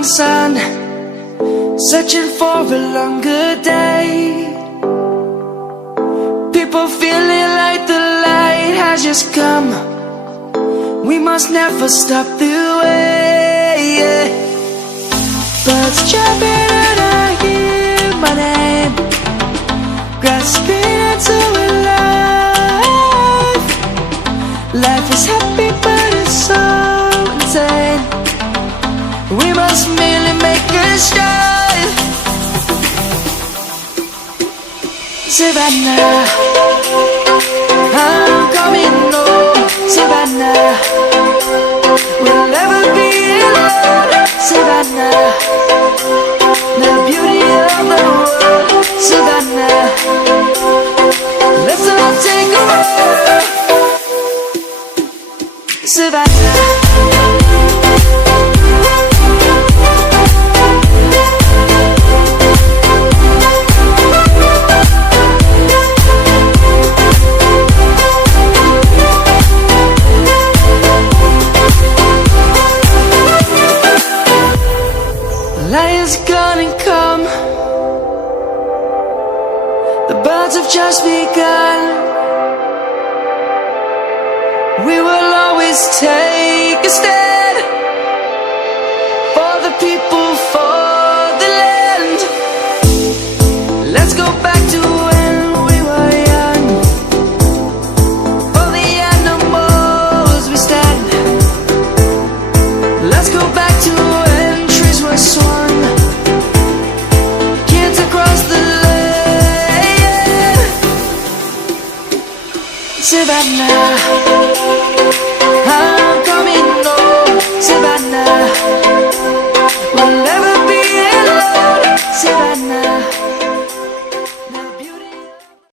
morning sun, searching for a longer day. People feeling like the light has just come. We must never stop the way. Birds jumping and I hear my name, grasping into a life. Life is happy but it's so insane. We must merely make a start. Savannah, I'm coming home. Savannah, we'll never be alone. Savannah, the beauty of the world. Savannah, let's all take a walk. Savannah. Lion's gonna come. The birds have just begun. We will always take a stand for the people, for the land. Let's go back to when we were young. For the animals we stand. Let's go back to when trees were swung, kids across the land. Savannah.